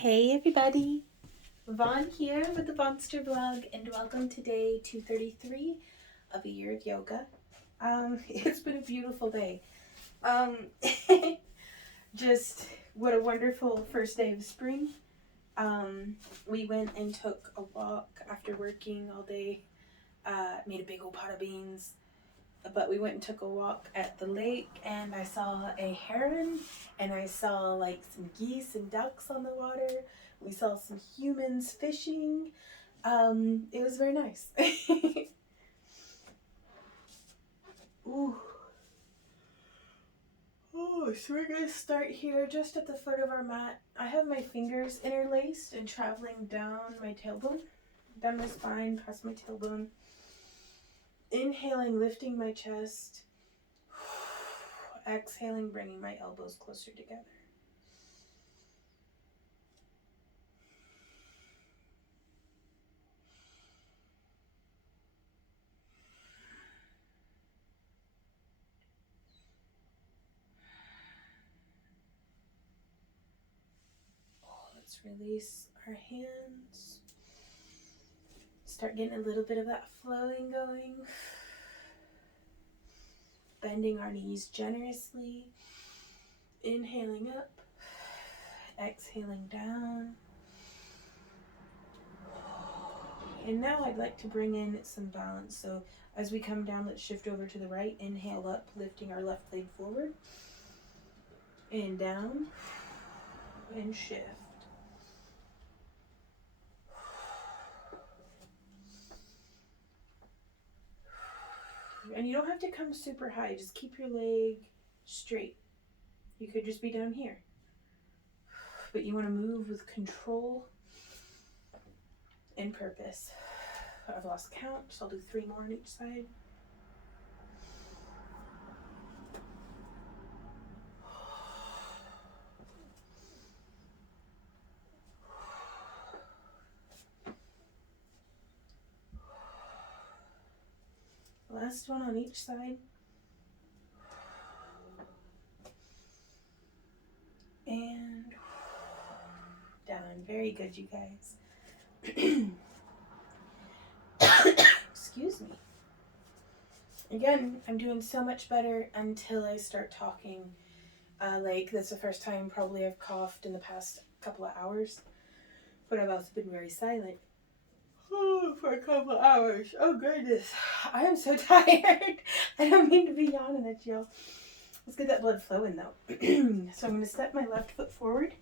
Hey everybody, Vaughn here with the Vonster blog, and welcome to day 233 of a year of yoga. It's been a beautiful day. Um, just what a wonderful first day of spring. We went and took a walk after working all day. Made a big old pot of beans, but we went and took a walk at the lake, and I saw a heron, and I saw like some geese and ducks on the water. We saw some humans fishing. It was very nice. Ooh. Oh, so we're gonna start here just at the foot of our mat. I have my fingers interlaced and traveling down my tailbone, down my spine, past my tailbone. Inhaling, lifting my chest. Exhaling, bringing my elbows closer together. Let's release our hands. Start getting a little bit of that flowing going. Bending our knees generously. Inhaling up. Exhaling down. And now I'd like to bring in some balance. So as we come down, let's shift over to the right. Inhale up, lifting our left leg forward. And down. And shift. And you don't have to come super high. Just keep your leg straight. You could just be down here. But you want to move with control and purpose. I've lost count, so I'll do 3 more on each side. Last one on each side. And down. Very good, you guys. Excuse me. Again, I'm doing so much better until I start talking. Like, that's the first time probably I've coughed in the past couple of hours. But I've also been very silent. For a couple of hours. Oh, goodness. I am so tired. I don't mean to be yawning at y'all. Let's get that blood flowing, though. So I'm going to step my left foot forward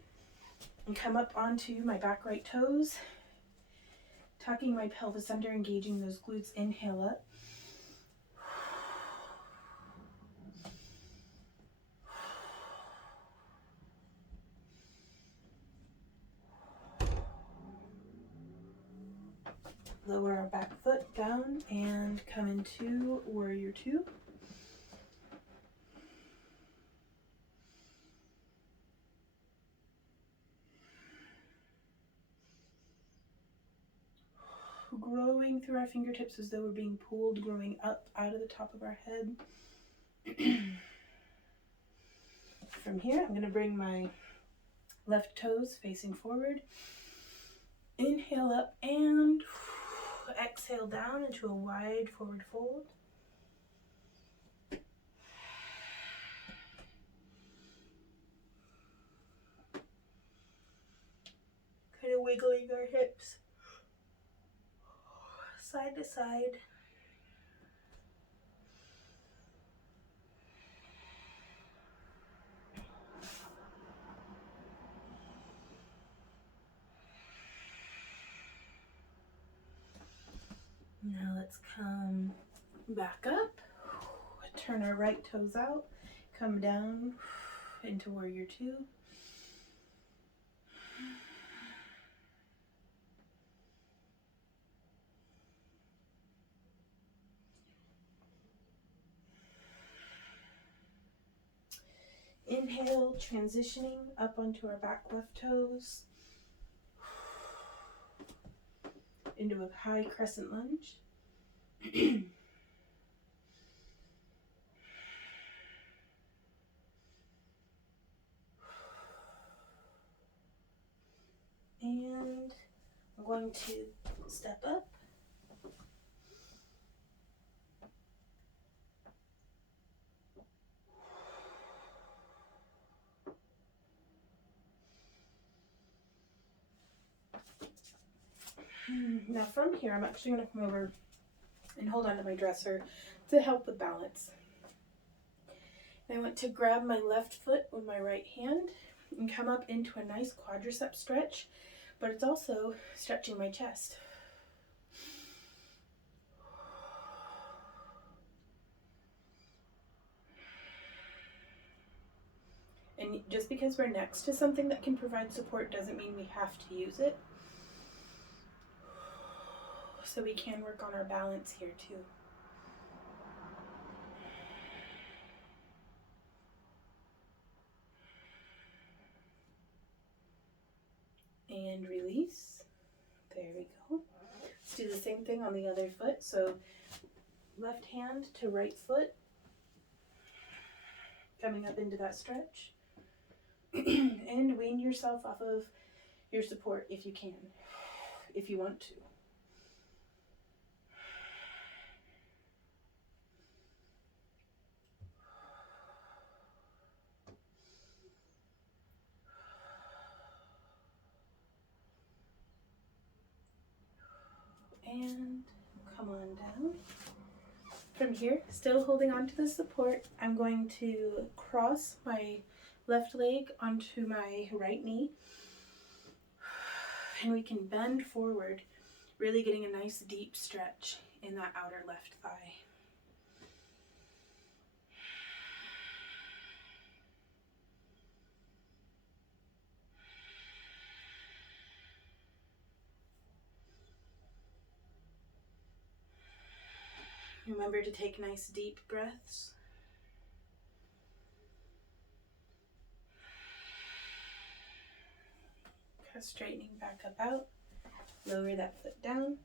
and come up onto my back right toes. Tucking my pelvis under, engaging those glutes. Inhale up. Lower our back foot down and come into warrior 2. Growing through our fingertips as though we're being pulled, growing up out of the top of our head. From here, I'm going to bring my left toes facing forward. Inhale up and exhale down into a wide forward fold. Kind of wiggling our hips side to side. Now let's come back up, turn our right toes out, come down into warrior 2. Inhale, transitioning up onto our back left toes into a high crescent lunge. And I'm going to step up. Now from here, I'm actually going to come over and hold on to my dresser to help with balance. I want to grab my left foot with my right hand and come up into a nice quadricep stretch, but it's also stretching my chest. And just because we're next to something that can provide support doesn't mean we have to use it. So we can work on our balance here too. And release. There we go. Let's do the same thing on the other foot. So left hand to right foot, coming up into that stretch. And wean yourself off of your support if you can, if you want to. And come on down. From here, still holding on to the support, I'm going to cross my left leg onto my right knee. And we can bend forward, really getting a nice deep stretch in that outer left thigh. Remember to take nice deep breaths. Straightening back up out. Lower that foot down.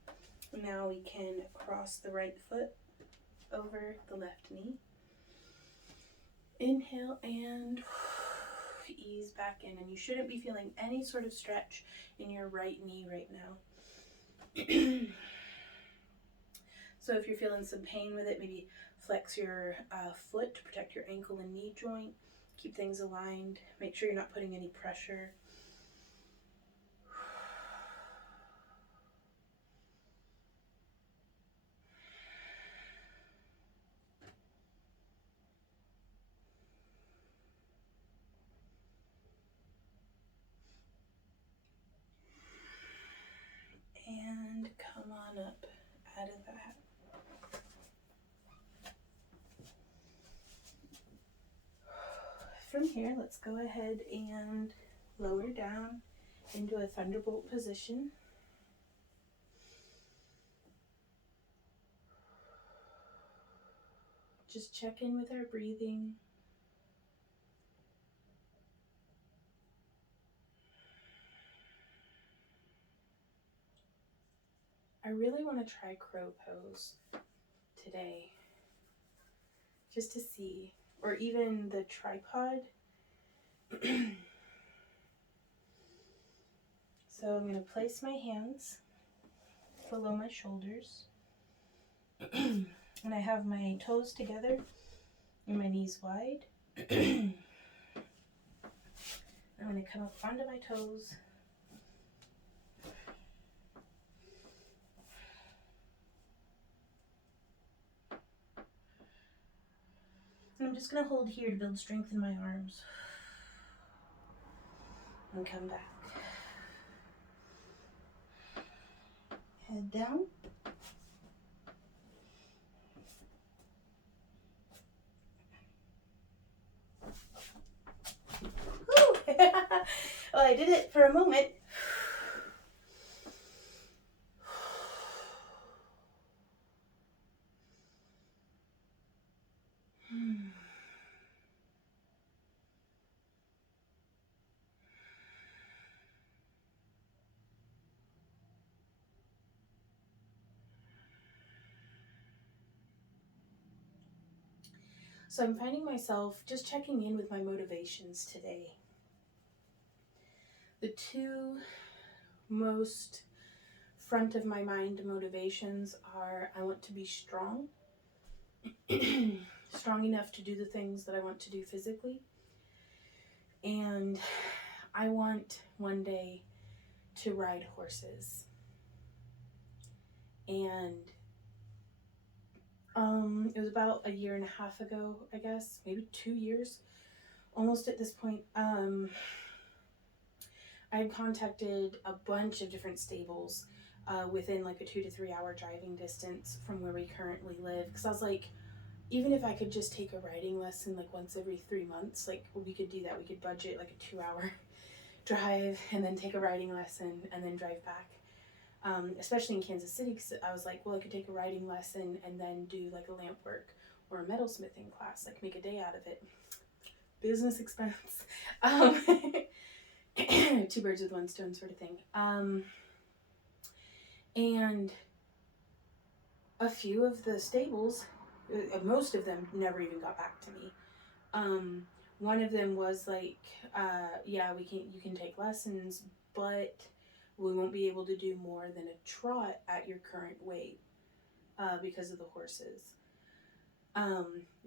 Now we can cross the right foot over the left knee. Inhale and ease back in. And you shouldn't be feeling any sort of stretch in your right knee right now. So if you're feeling some pain with it, maybe flex your foot to protect your ankle and knee joint. Keep things aligned. Make sure you're not putting any pressure. And come on up out of that. From here, let's go ahead and lower down into a thunderbolt position. Just check in with our breathing. I really want to try crow pose today, just to see, or even the tripod. So I'm going to place my hands below my shoulders, and I have my toes together and my knees wide. I'm going to come up onto my toes. And I'm just going to hold here to build strength in my arms. And come back. Head down. Woo! Well, I did it for a moment. So I'm finding myself just checking in with my motivations today. The two most front of my mind motivations are I want to be strong, strong enough to do the things that I want to do physically, and I want one day to ride horses. And it was about a year and a half ago, I guess, maybe 2 years, almost at this point. I had contacted a bunch of different stables within like a 2 to 3 hour driving distance from where we currently live, because I was like, even if I could just take a riding lesson like once every 3 months, like we could do that. We could budget like a 2 hour drive and then take a riding lesson and then drive back. Especially in Kansas City, because I was like, well, I could take a riding lesson and then do like a lamp work or a metalsmithing class, like make a day out of it. Business expense. 2 birds with 1 stone sort of thing. And a few of the stables, most of them never even got back to me. One of them was like, yeah, you can take lessons, but we won't be able to do more than a trot at your current weight because of the horses.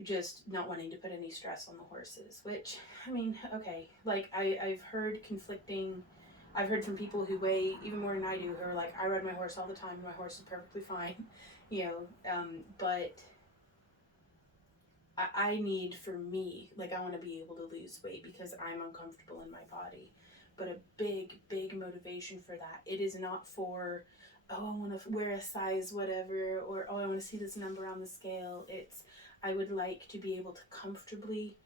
Just not wanting to put any stress on the horses, which, I mean, okay, like I've heard from people who weigh even more than I do, who are like, I ride my horse all the time, my horse is perfectly fine, but I need, for me, like, I want to be able to lose weight because I'm uncomfortable in my body. But a big, big motivation for that, it is not for, oh, I want to wear a size whatever, or, oh, I want to see this number on the scale. It's, I would like to be able to comfortably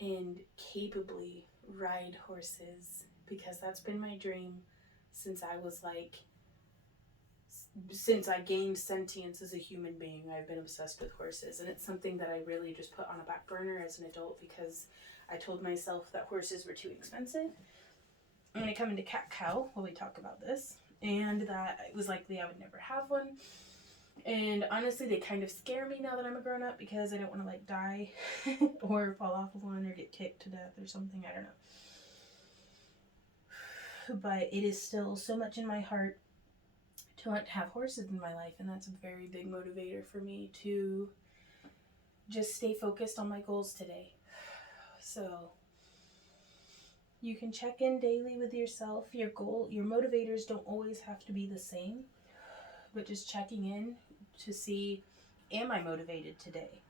and capably ride horses, because that's been my dream since I gained sentience as a human being. I've been obsessed with horses, and it's something that I really just put on a back burner as an adult because I told myself that horses were too expensive. I'm going to come into cat-cow while we talk about this, and that it was likely I would never have one. And honestly, they kind of scare me now that I'm a grown-up, because I don't want to like die or fall off of one or get kicked to death or something. I don't know. But it is still so much in my heart to want to have horses in my life, and that's a very big motivator for me to just stay focused on my goals today. So you can check in daily with yourself. Your motivators don't always have to be the same, but just checking in to see, am I motivated today?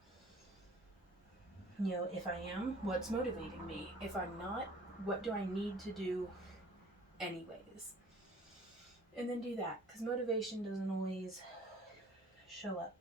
If I am, what's motivating me? If I'm not, what do I need to do anyways? And then do that, because motivation doesn't always show up.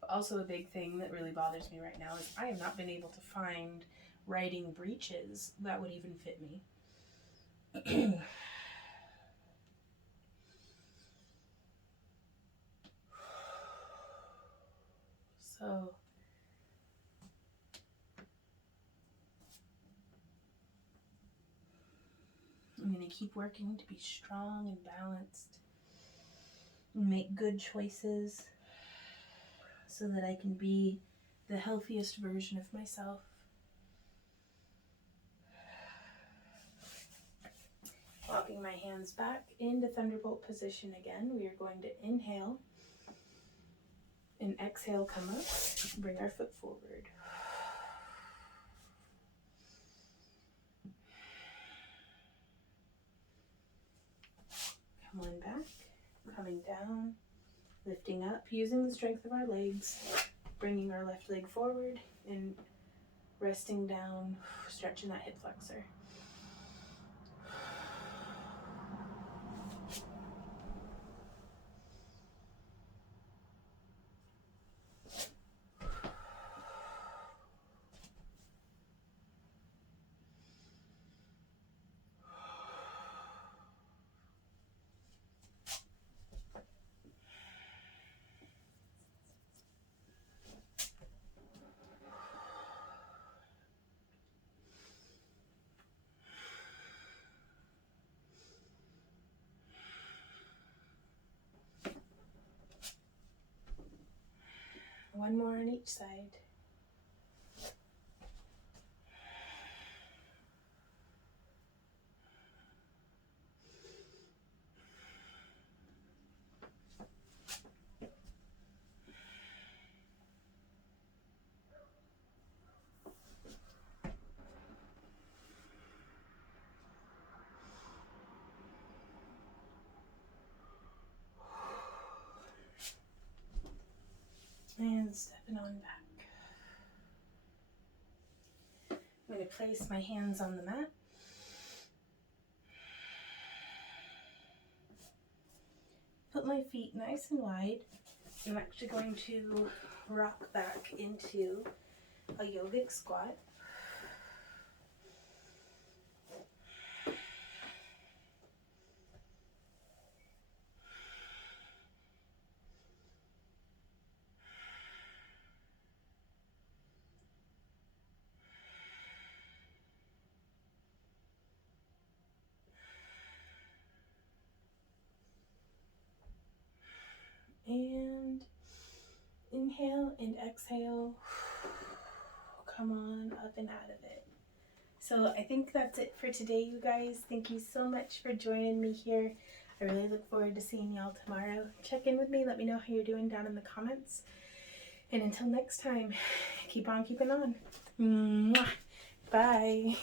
But also a big thing that really bothers me right now is I have not been able to find riding breeches that would even fit me. So I'm going to keep working to be strong and balanced and make good choices so that I can be the healthiest version of myself. Walking my hands back into thunderbolt position again. We are going to inhale and exhale, come up, bring our foot forward. Come on back, coming down, lifting up, using the strength of our legs, bringing our left leg forward and resting down, stretching that hip flexor. one more on each side. And stepping on back. I'm going to place my hands on the mat. Put my feet nice and wide. I'm actually going to rock back into a yogic squat. And inhale and exhale. Come on up and out of it. So I think that's it for today, you guys. Thank you so much for joining me here. I really look forward to seeing y'all tomorrow. Check in with me. Let me know how you're doing down in the comments. And until next time, keep on keeping on. Mwah. Bye.